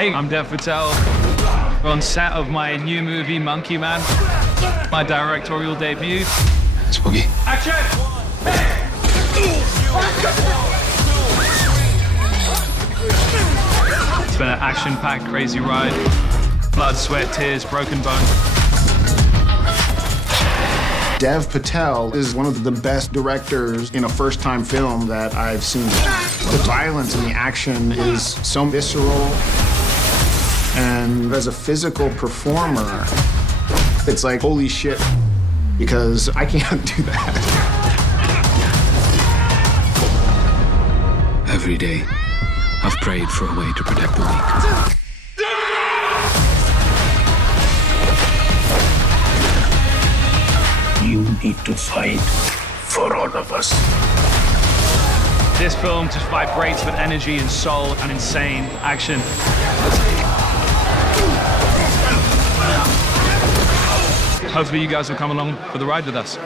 Hey, I'm Dev Patel. We're on set of my new movie, Monkey Man, my directorial debut. Spooky. Action! It's been an action-packed, crazy ride. Blood, sweat, tears, broken bone. Dev Patel is one of the best directors in a first-time film that I've seen. The violence and the action is so visceral. And as a physical performer, it's like, holy shit, because I can't do that. Every day, I've prayed for a way to protect the weak. You need to fight for all of us. This film just vibrates with energy and soul and insane action. Hopefully you guys will come along for the ride with us.